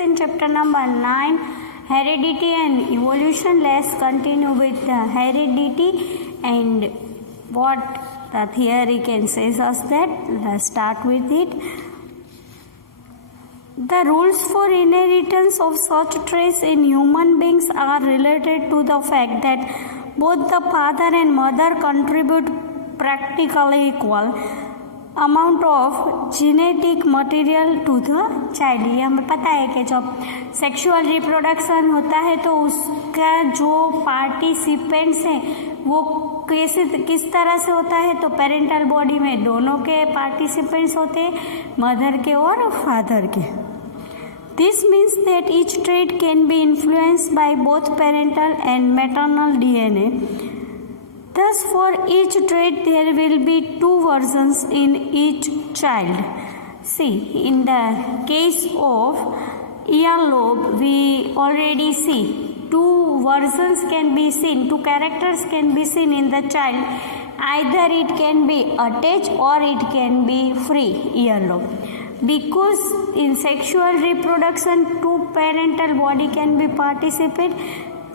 In chapter number 9, heredity and evolution, let's continue with the heredity and what the theory can say us that. Let's start with it. The rules for inheritance of such traits in human beings are related to the fact that both the father and mother contribute practically equal amount of genetic material to the child. ये हमें पता है कि जब sexual reproduction होता है तो उसका जो पार्टिसिपेंट्स हैं वो किस तरह से होता है, तो पेरेंटल बॉडी में दोनों के पार्टिसिपेंट्स होते हैं, मदर के और फादर के। This means that each trait can be influenced by both parental and maternal DNA. Thus, for each trait there will be two versions in each child. See, in the case of earlobe, we already see two versions can be seen, two characters can be seen in the child. Either it can be attached or it can be free earlobe. Because in sexual reproduction, two parental body can be participate.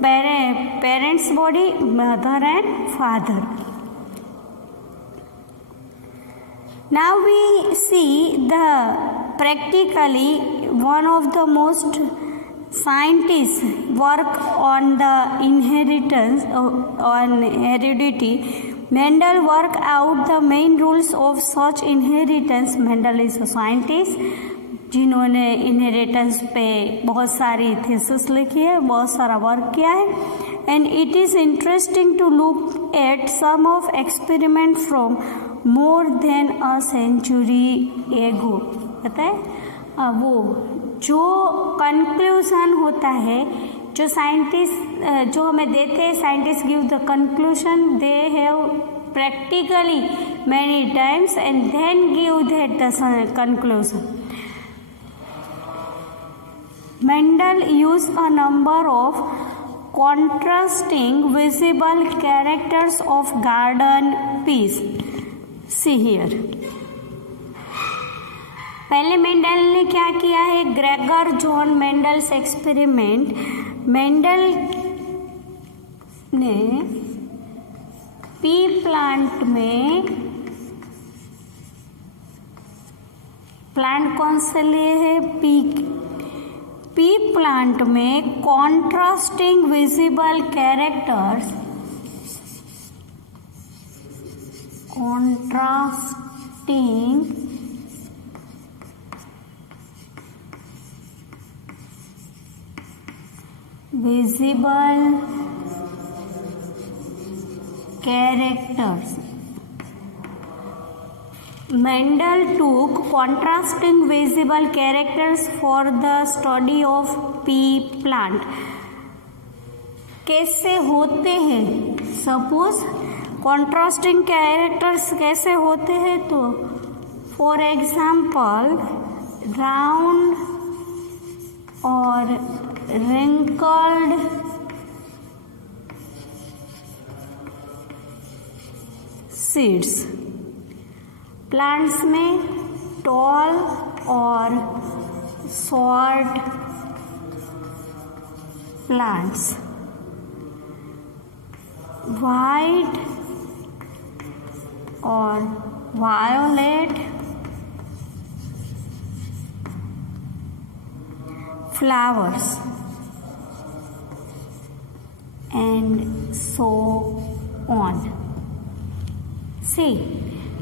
Parents body, mother and father. Now we see the practically one of the most scientists work on the inheritance on heredity. Mendel worked out the main rules of such inheritance. Mendel is a scientist जिन्होंने inheritance पे बहुत सारी thesis लिखी है, बहुत सारा work किया है। And it is interesting to look at some of experiment from more than a century ago. पता है वो जो कंक्लूजन होता है, जो साइंटिस्ट जो हमें देते हैं, scientist give the conclusion they have practically many times and then give that the conclusion. Mendel used a number of contrasting visible characters of garden peas. See here. पहले मेंडल ने क्या किया है, Gregor John Mendel's experiment. Mendel ने P plant में, plant कौन से लिए है, पी प्लांट में contrasting visible characters, contrasting visible characters. Mendel took contrasting visible characters for the study of pea plant. कैसे होते हैं, सपोज contrasting characters कैसे होते हैं, तो फॉर एग्जाम्पल राउंड और wrinkled सीड्स, प्लांट्स में टॉल और शॉर्ट प्लांट्स, वाइट और violet flowers and so on. See,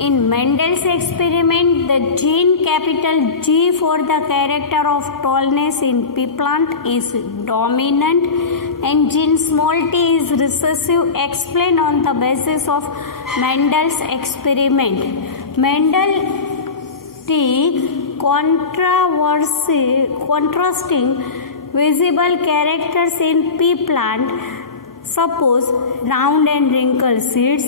in Mendel's experiment, the gene capital G for the character of tallness in pea plant is dominant and gene small t is recessive, explained on the basis of Mendel's experiment. Mendel took contrasting visible characters in pea plant, suppose round and wrinkled seeds,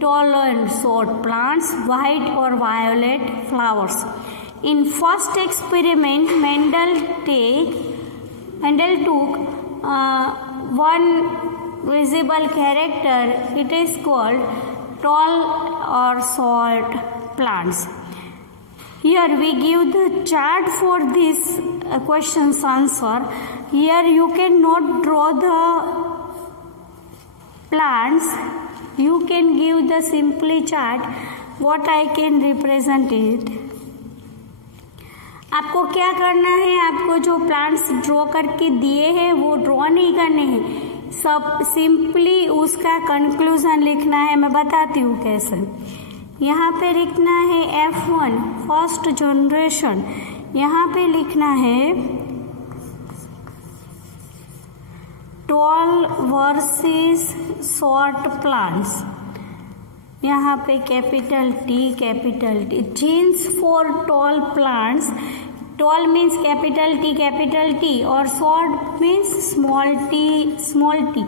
tall and short plants, white or violet flowers. In first experiment, Mendel took one visible character. It is called tall or short plants. Here we give the chart for this question's answer. Here you cannot draw the plants, you can give the simply chart. What I can represent it. आपको क्या करना है, आपको जो plants draw करके दिए हैं वो ड्रॉ नहीं करने हैं, सब सिंपली उसका कंक्लूजन लिखना है। मैं बताती हूँ कैसे। यहाँ पे लिखना है F1 फर्स्ट जनरेशन, यहाँ पे लिखना है टॉल वर्सेस शॉर्ट प्लांट्स, यहाँ पे capital T genes for tall plants. Tall means capital T और शॉर्ट मीन्स स्मॉल टी।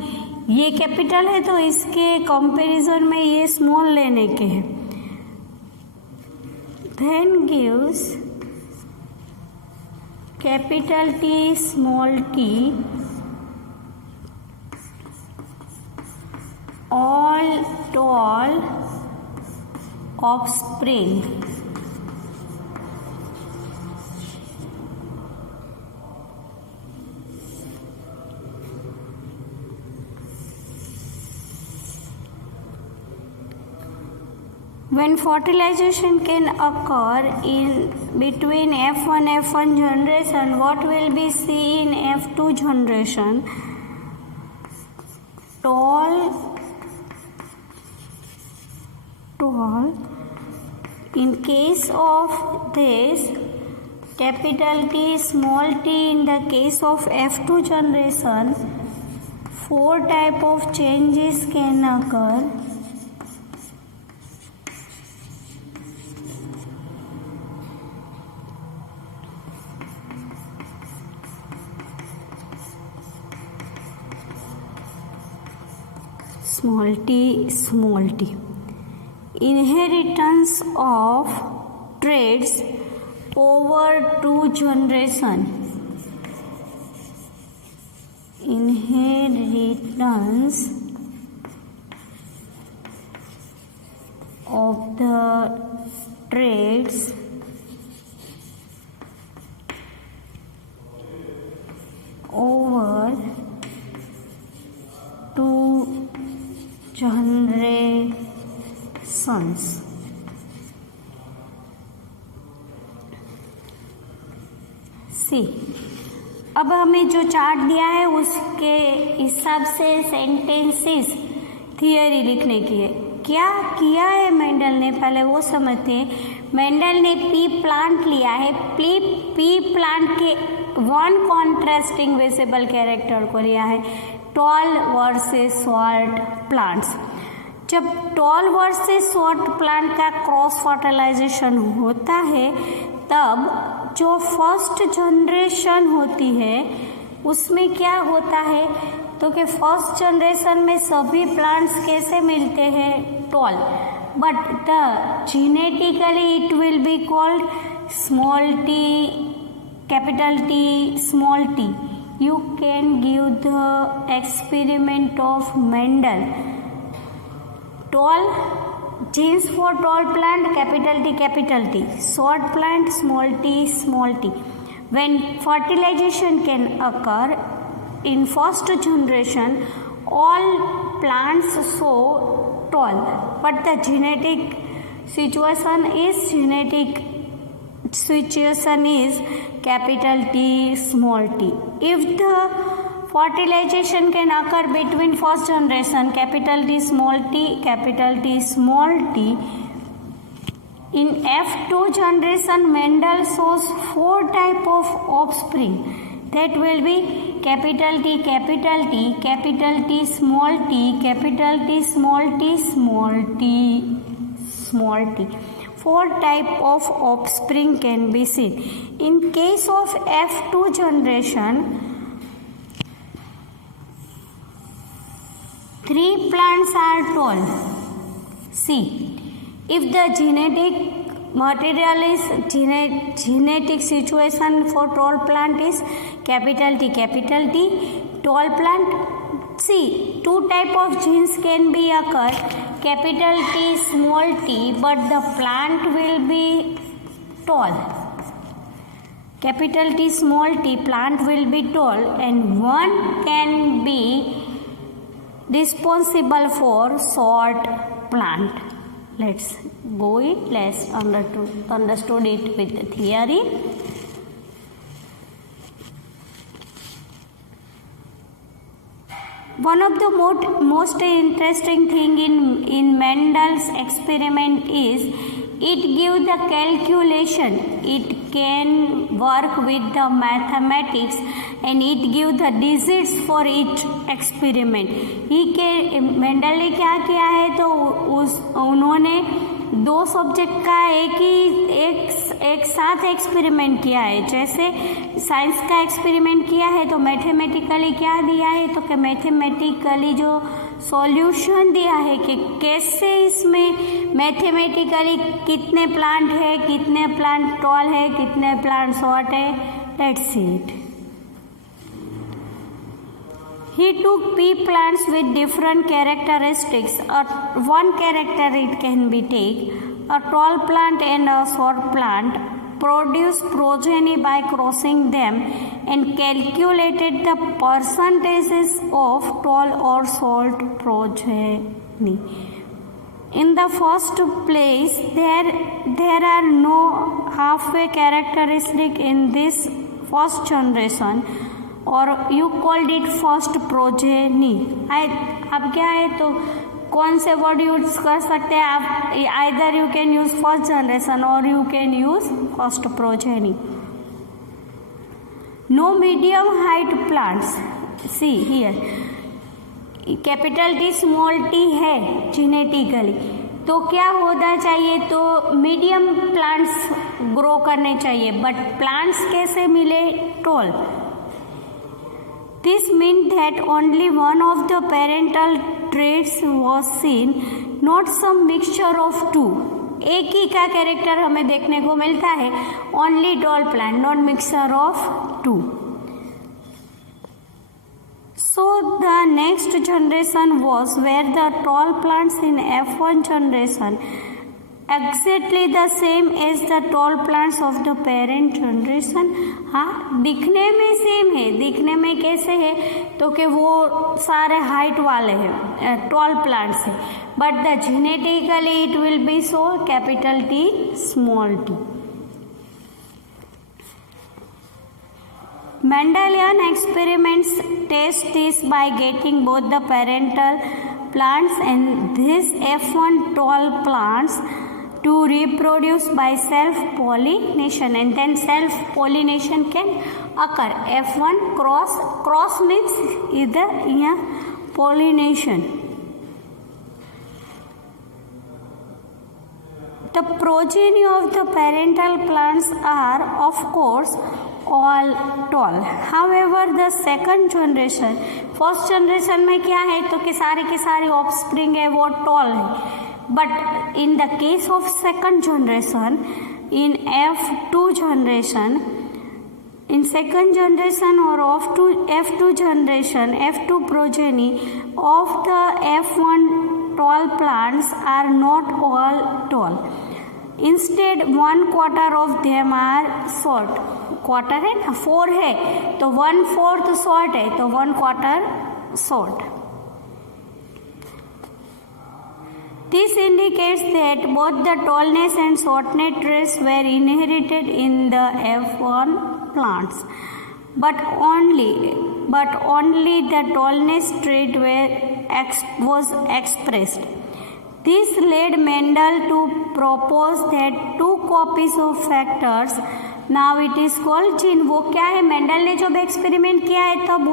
ये कैपिटल है तो इसके कंपैरिजन में ये स्मॉल लेने के हैं। Then gives capital T small T all tall offspring. When fertilization can occur in between F1 generation, what will be seen in F2 generation? Tall. In case of this, capital T, small t. In the case of F2 generation, 4 type of changes can occur. Small t. Inheritance of traits over 2 generation. Inheritance of the traits over 2 generations. सी, अब हमें जो chart दिया है उसके हिसाब से sentences theory लिखने की है। क्या किया है मेंडल ने, पहले वो समझते हैं। मेंडल ने पी प्लांट लिया है, पी प्लांट के 1 कॉन्ट्रास्टिंग विजिबल कैरेक्टर को लिया है, टॉल वर्सेस शॉर्ट प्लांट्स। जब टॉल वर्सेस शॉर्ट प्लांट का क्रॉस फर्टिलाइजेशन होता है तब जो फर्स्ट जनरेशन होती है उसमें क्या होता है, तो कि फर्स्ट जनरेशन में सभी प्लांट्स कैसे मिलते हैं, tall, but the genetically it will be called small T, capital T, small T. You can give the experiment of Mendel. Tall, genes for tall plant, capital T, short plant, small t. When fertilization can occur in first generation, all plants show tall, but the genetic situation is capital T, small t. If the fertilization can occur between first generation, capital T, small t. In F2 generation, Mendel shows 4 type of offspring. That will be capital T, capital T, small t, capital T, small t. 4 type of offspring can be seen. In case of F2 generation, 3 plants are tall. See, if the genetic situation for tall plant is capital T, tall plant. See, 2 type of genes can be occur, capital T, small t, but the plant will be tall. Capital T small t, plant will be tall, and one can be responsible for short plant. Let's go it. Let's understood it with the theory. One of the most interesting thing in Mendel's experiment is it gives the calculation. It can work with the mathematics and it gives the digits for each experiment. Mendel ने क्या किया है, तो उन्होंने दो subject का एक साथ एक्सपेरिमेंट किया है. जैसे साइंस का एक्सपेरिमेंट किया है तो मैथमेटिकली क्या दिया है, तो कि मैथमेटिकली जो सॉल्यूशन दिया है कि कैसे इसमें मैथमेटिकली कितने प्लांट है, कितने प्लांट टॉल है, कितने प्लांट शॉर्ट है. Let's see it. He took pea plants with different characteristics. One character it can be take a tall plant and a short plant, produced progeny by crossing them, and calculated the percentages of tall or short progeny. In the first place, there are no halfway characteristic in this first generation, और you called it first progeny. अब क्या है, तो कौन से word use कर सकते हैं आप? Either you can use first generation और you can use first progeny. No medium height plants. See here, capital T small T है जेनेटिकली, तो क्या होना चाहिए, तो मीडियम प्लांट्स ग्रो करने चाहिए. बट प्लांट्स कैसे मिले? Toll. This means that only one of the parental traits was seen, not some mixture of two. एक ही का कैरेक्टर हमें देखने को मिलता है, only tall plant, not mixture of two. So the next generation was where the tall plants in F1 generation exactly the same as the tall plants of the parent generation. हाँ, दिखने में same है. दिखने में कैसे है, तो कि वो सारे हाइट वाले हैं, टॉल प्लांट्स है. But the genetically it will B so capital T small T. Mendelian experiments test this by getting both the parental plants and these F1 tall plants to reproduce by self-pollination, and then self-pollination can occur. F1 cross means either pollination. The progeny of the parental plants are of course all tall. However, the second generation, first generation में क्या है, तो कि सारे के सारे offspring है वो टॉल है. But in the case of second generation, in F2 generation, in second generation or of F2 generation, F2 progeny of the F1 tall plants are not all tall. Instead, 1/4 of them are short. Quarter है ना, 4 है तो 1/4 short है, तो 1/4 short. This indicates that both the tallness and shortness traits were inherited in the F1 plants, but only the tallness trait was expressed. This led Mendel to propose that 2 copies of factors, now it is called gene. वो क्या है, Mendel ने जब experiment किया है तब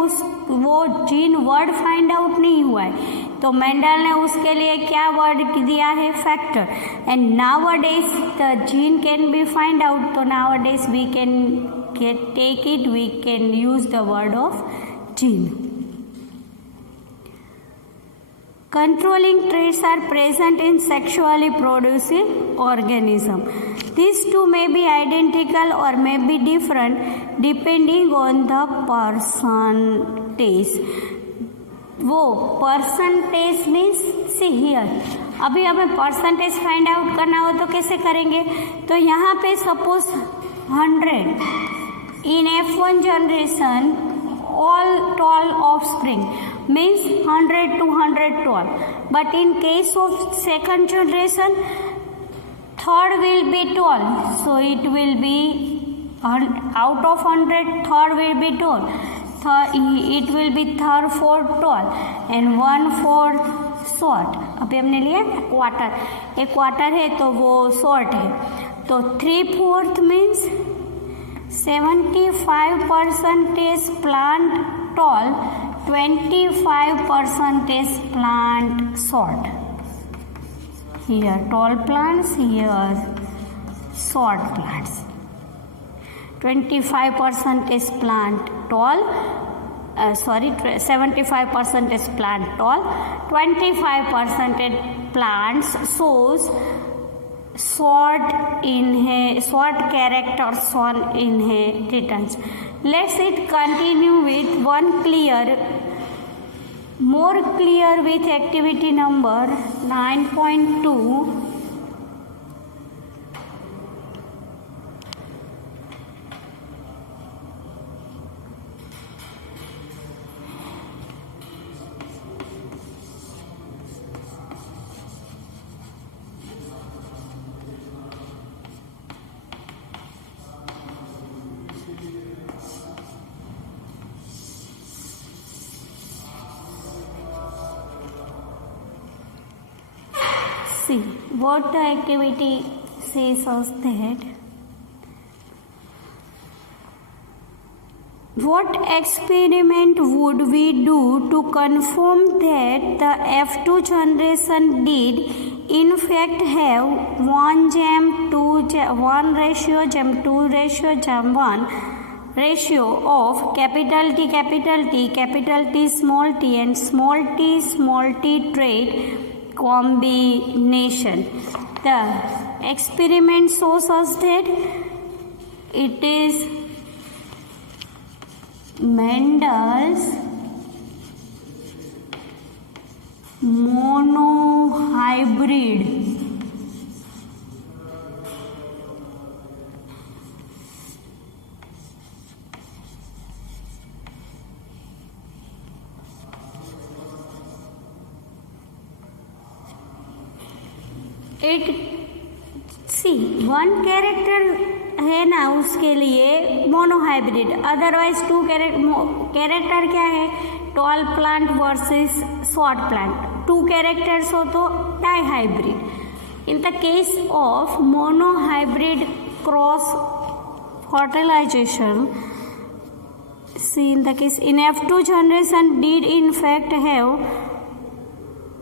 वो gene word find out नहीं हुआ है, तो मेंडल ने उसके लिए क्या वर्ड दिया है, factor. And nowadays the gene can be find out, तो nowadays we can take it, we can use the word of gene. Controlling traits are present in sexually producing organism. These two may be identical or may be different depending on the percentage. वो percentage means, see here, अभी हमें percentage find out करना हो तो कैसे करेंगे? तो यहाँ पे suppose 100 in F1 generation all 12 offspring means 100 to 112, but in case of second generation third will be 12, so it will be out of 100 third will be 12, it will be third for 12 and 1 for short. अभी हमने लिया quarter, एक quarter है तो वो short है, तो 3/4 means 75% plant tall, 25% plant short. Here tall plants, here short plants. 25% plant tall, 75% plant tall, 25% plants shows short characters on inheritance. Let's it continue with more clear with activity number 9.2. See what the activity says us that what experiment would we do to confirm that the F2 generation did in fact have 1:2:1 ratio of capital T, small t and small t trait combination. The experiment shows us that it is Mendel's monohybrid एक one character है ना, उसके लिए monohybrid, otherwise 2 character क्या है, tall plant versus short plant, 2 characters हो तो dihybrid. In the case of monohybrid cross fertilization, see in the case in F2 generation did in fact have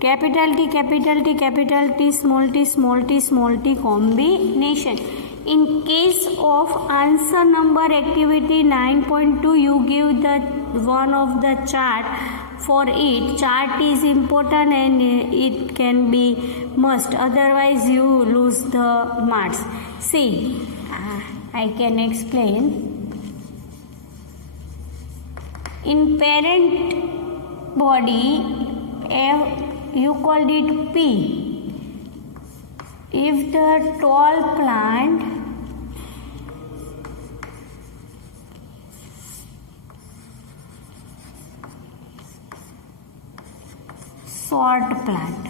capital T, small t combination. In case of answer number activity 9.2, you give the one of the chart for it. Chart is important and it can be must, otherwise you lose the marks. See, I can explain. In parent body, you called it P. If the tall plant short plant,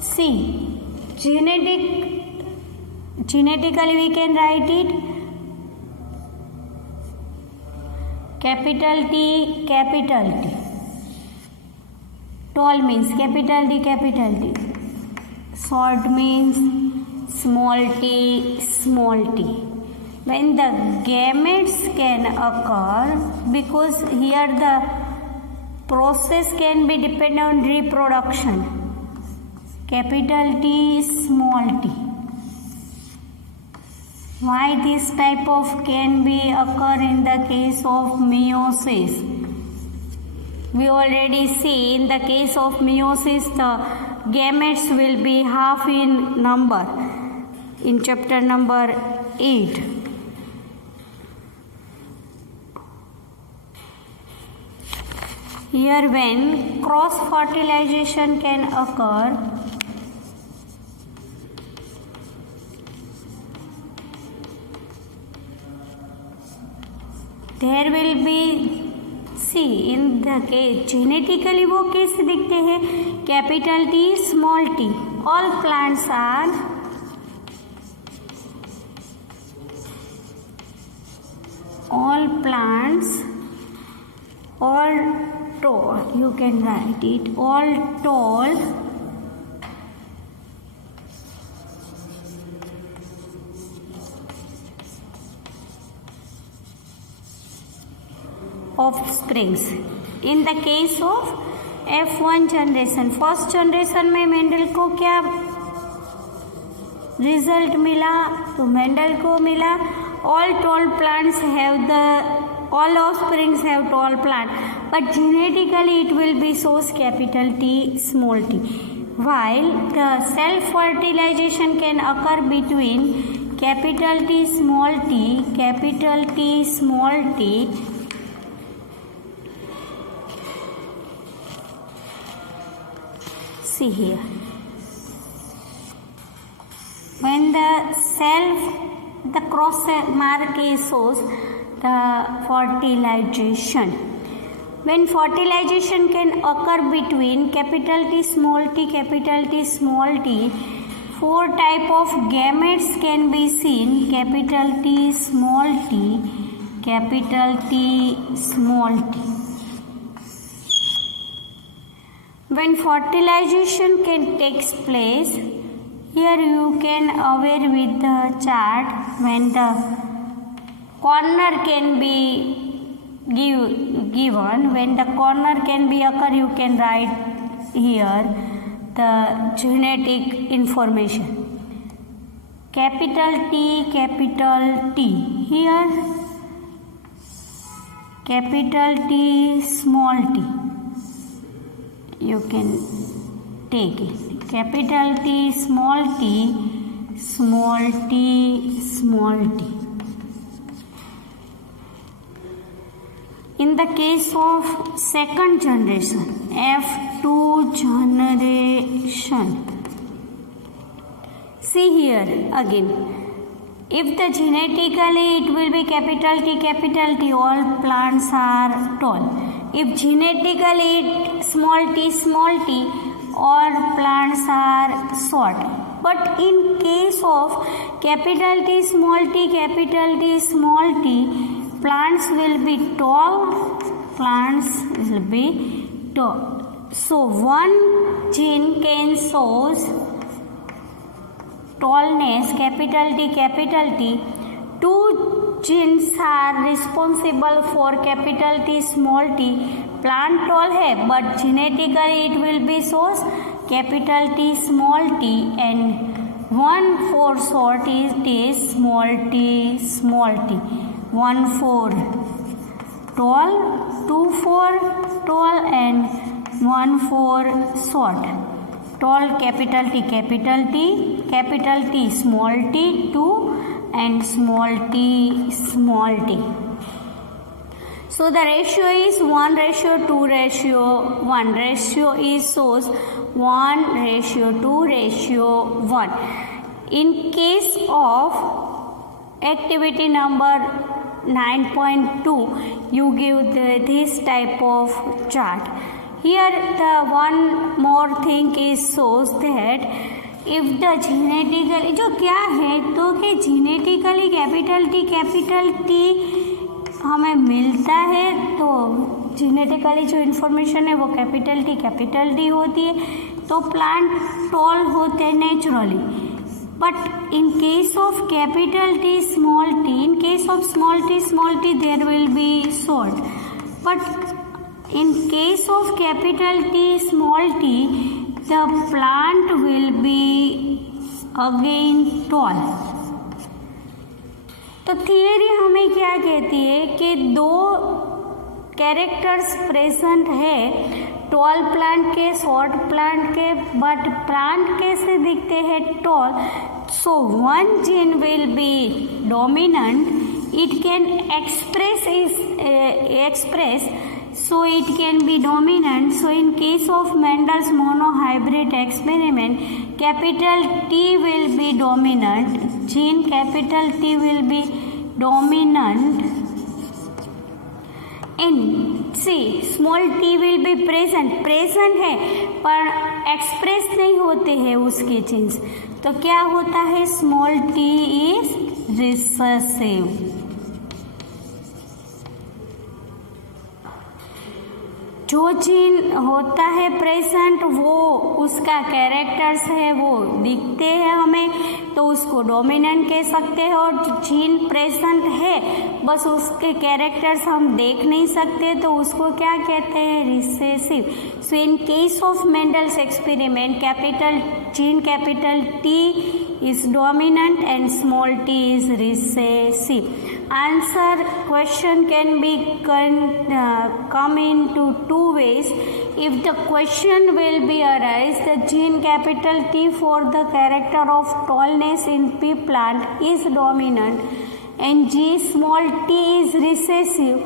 see, genetically we can write it capital T. Tall means capital T. Short means small t. When the gametes can occur, because here the process can be dependent on reproduction, capital T, small t. Why this type of can be occur in the case of meiosis? We already see in the case of meiosis the gametes will be half in number in chapter number 8. Here when cross fertilization can occur, there will be, see in the case genetically वो कैसे दिखते हैं, capital T small t, all plants all tall, you can write it, all tall offsprings. In the case of F1 generation, first generation में Mendel को क्या result मिला, तो Mendel को मिला all tall plants have the, all offsprings have tall plant, but genetically it will be source capital T small t, while the self fertilization can occur between capital T small t, capital T small t, see here, when the cross mark is shows the fertilization. When fertilization can occur between capital T small t, capital T small t, four type of gametes can be seen, capital T small t, capital T small t. When fertilization can takes place, here you can aware with the chart, when the corner can be given, when the corner can be occur, you can write here the genetic information, capital T, here capital T small t, you can take it, capital T small t, small t, small t. In the case of second generation, F2 generation, see here again, if the genetically it will be capital T, all plants are tall. If genetically it small t, all plants are short. But in case of capital T small t, capital T small t, plants will be tall, So one gene can shows tallness, capital T. Two genes are responsible for capital T small t. Plant tall है, but genetically it will be shows capital T small t, and one for short is T small t. 1 for tall, 2 for tall, and 1 for short. Tall capital T small t 2, and small t. So the ratio is 1:2:1. Ratio is shows 1:2:1. In case of activity number 9.2, you give this type of chart. Here the one more thing is shows that if the genetically जो क्या है तो कि genetically capital T हमें मिलता है, तो genetically जो information है वो capital T होती है, तो plant tall होते हैं naturally. But in case of capital T small t, in case of small t there will be short. But in case of capital T small t, the plant will be again tall. तो theory हमें क्या कहती है कि दो characters present है tall plant के, short plant के, बट प्लांट कैसे दिखते हैं tall. So one gene will be dominant, it can express so it can be dominant. So in case of Mendel's monohybrid experiment, capital T will be dominant, gene capital T will be dominant, and see small t will be present है पर express नहीं होते हैं उसके jeans, तो क्या होता है, स्मॉल टी इज रिसेसिव। जो जीन होता है प्रेजेंट वो उसका कैरेक्टर्स है वो दिखते हैं हमें, तो उसको डोमिनेंट कह सकते हैं। और जीन प्रेजेंट है बस उसके कैरेक्टर्स हम देख नहीं सकते, तो उसको क्या कहते हैं, recessive. So in case of Mendel's experiment, capital gene capital T is dominant and small t is recessive. Answer question can be come into two ways. If the question will be arise, the gene capital T for the character of tallness in pea plant is dominant and G small t is recessive,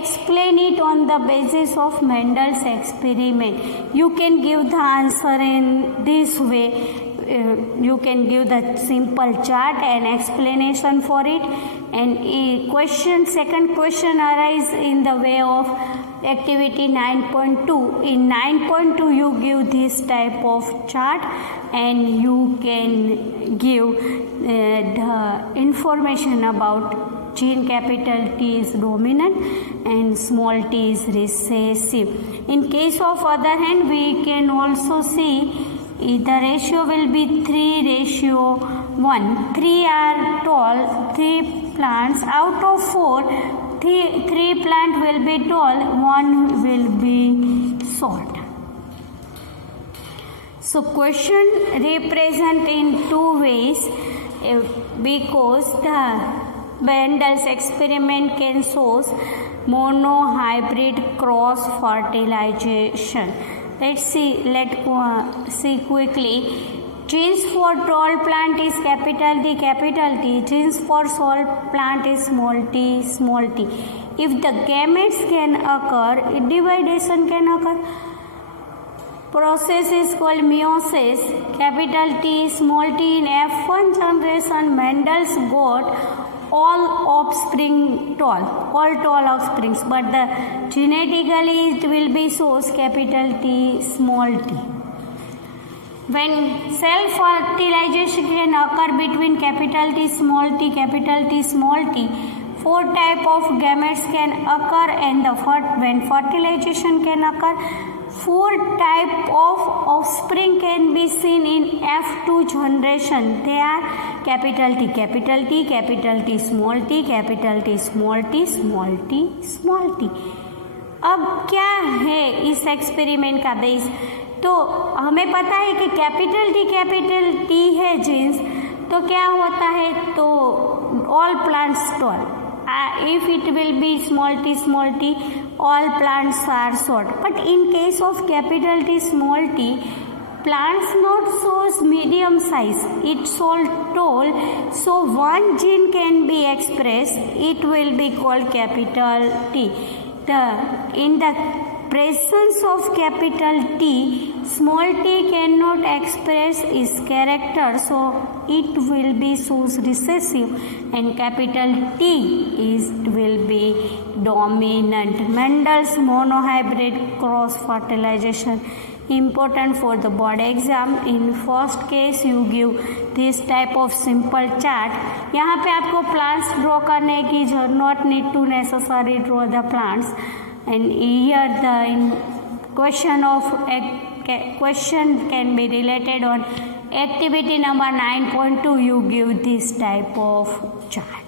explain it on the basis of Mendel's experiment. You can give the answer in this way. You can give the simple chart and explanation for it, and second question arise in the way of activity 9.2. In 9.2 you give this type of chart and you can give the information about gene capital T is dominant and small t is recessive. In case of other hand, we can also see the ratio will be 3:1. 3 are tall, 3 plants out of 4, 3 plant will be tall, 1 will be short. So question represent in two ways because the Mendel's experiment can show monohybrid cross fertilization. Let's see quickly. Genes for tall plant is capital T, genes for small plant is small t. If the gametes can occur, dividation can occur. Process is called meiosis, capital T, small t. In F1 generation, Mendel's got all tall offsprings, but the genetically it will be shows capital T, small t. When cell fertilization can occur between capital T, small t, 4 type of gametes can occur, and when fertilization can occur, 4 type of offspring can be seen in F2 generation. They are capital T, small t, capital T, small t. अब क्या है इस experiment का base, तो हमें पता है कि कैपिटल टी है जीन्स, तो क्या होता है, तो all plants tall. If it will be small t, all plants are short. But in case of capital T, small t, plants not shows medium size, it shows tall. So one gene can be expressed, it will be called capital T. In the presence of capital T, small t cannot express its character, so it will be shows recessive, and capital T will be dominant. Mendel's monohybrid cross fertilization important for the board exam. In first case you give this type of simple chart. यहाँ पे आपको plants draw करने की not need to necessarily draw the plants, and here the question can be related on activity number 9.2. You give this type of chart.